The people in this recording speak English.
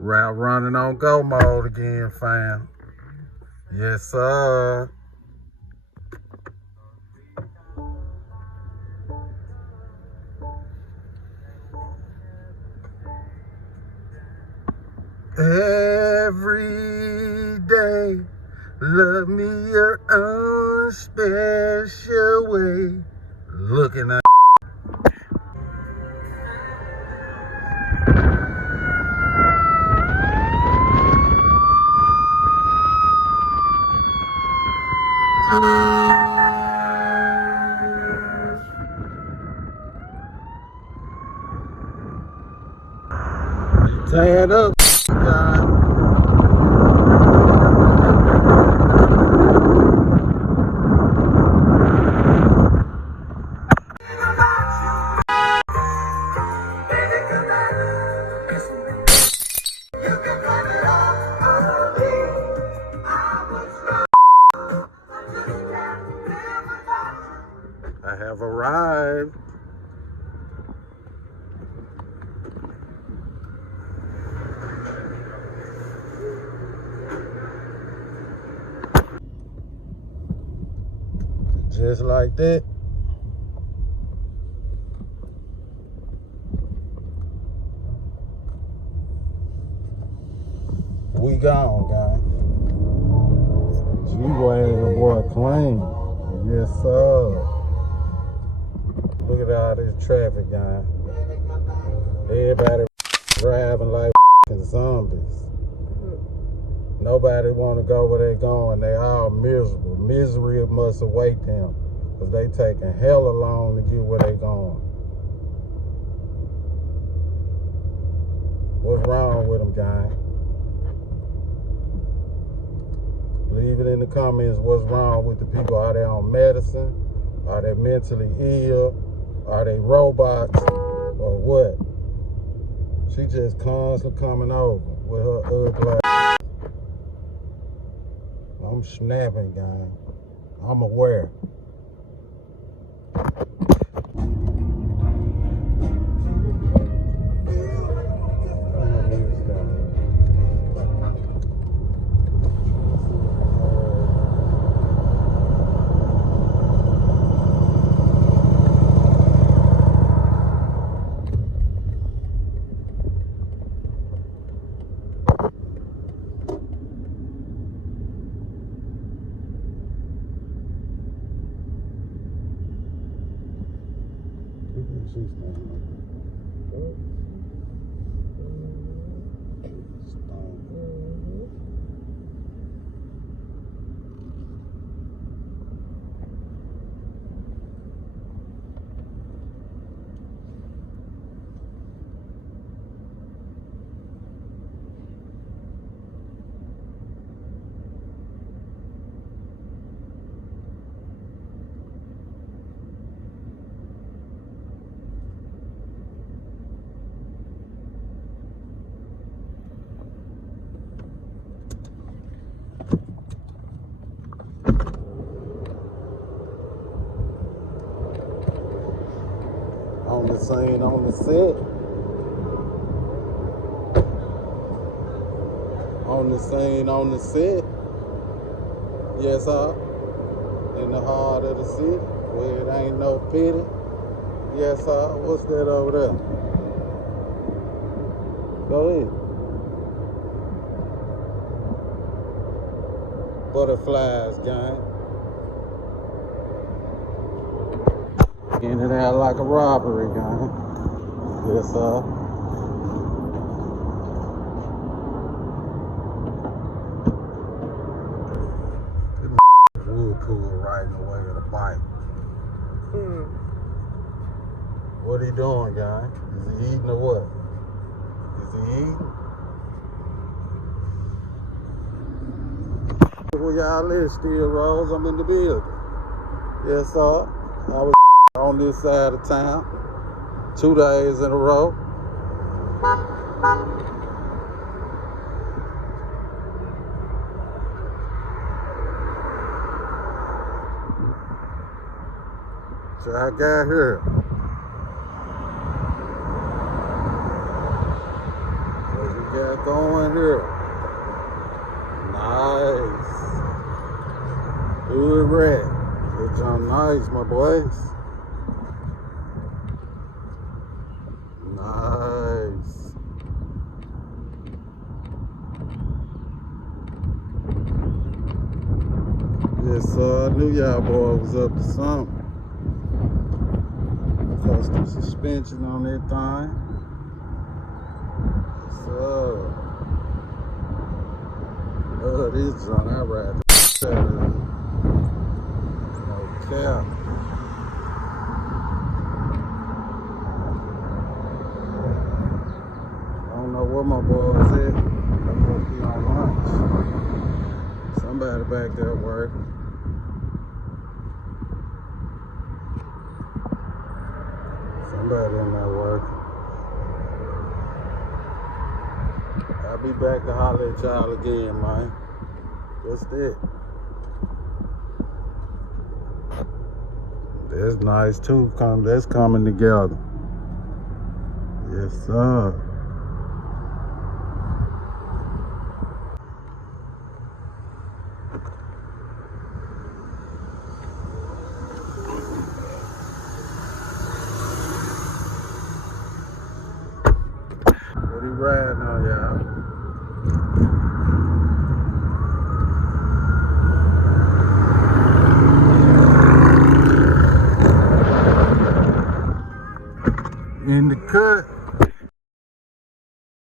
Route running on go mode again, fam. Yes, sir. Every day, love me your own special way. Looking at tear it up, guys. I have arrived. Just like that. We gone, guys. G-Wagon boy clean. Yes, sir. Look at all this traffic, guys. Everybody driving like zombies. Nobody want to go where they going. They all miserable. Misery must await them because they taking hella long to get where they going. What's wrong with them, guys? Leave it in the comments what's wrong with the people. Are they on medicine? Are they mentally ill? Are they robots? Or what? She just constantly coming over with her ugly ass. I'm snapping, gang. I'm aware. On the scene, on the set. On the scene, on the set. Yes, sir. In the heart of the city, where it ain't no pity. Yes, sir. What's that over there? Go ahead. Butterflies, gang. In and out like a robbery, gang. Yes, sir. Wood pool riding away with a bike. What he doing, gang? Is he eating or what? Is he eating? Where y'all live, Steel Rose? I'm in the building. Yes, sir. I was on this side of town 2 days in a row. So I got here. So we got going here. Nice. Hoodrat. Good job, nice, my boys. Nice. Yes, sir. I knew y'all boy was up to something. Custom suspension on that thing. So, this joint I ride the no cap. I don't know where my boys at. I'm supposed to be on lunch. Somebody back there working. Somebody in there working. I'll be back to holler at y'all again, man. Just it. That's nice too. That's coming together. Yes, sir. What he riding on, y'all? In the cut.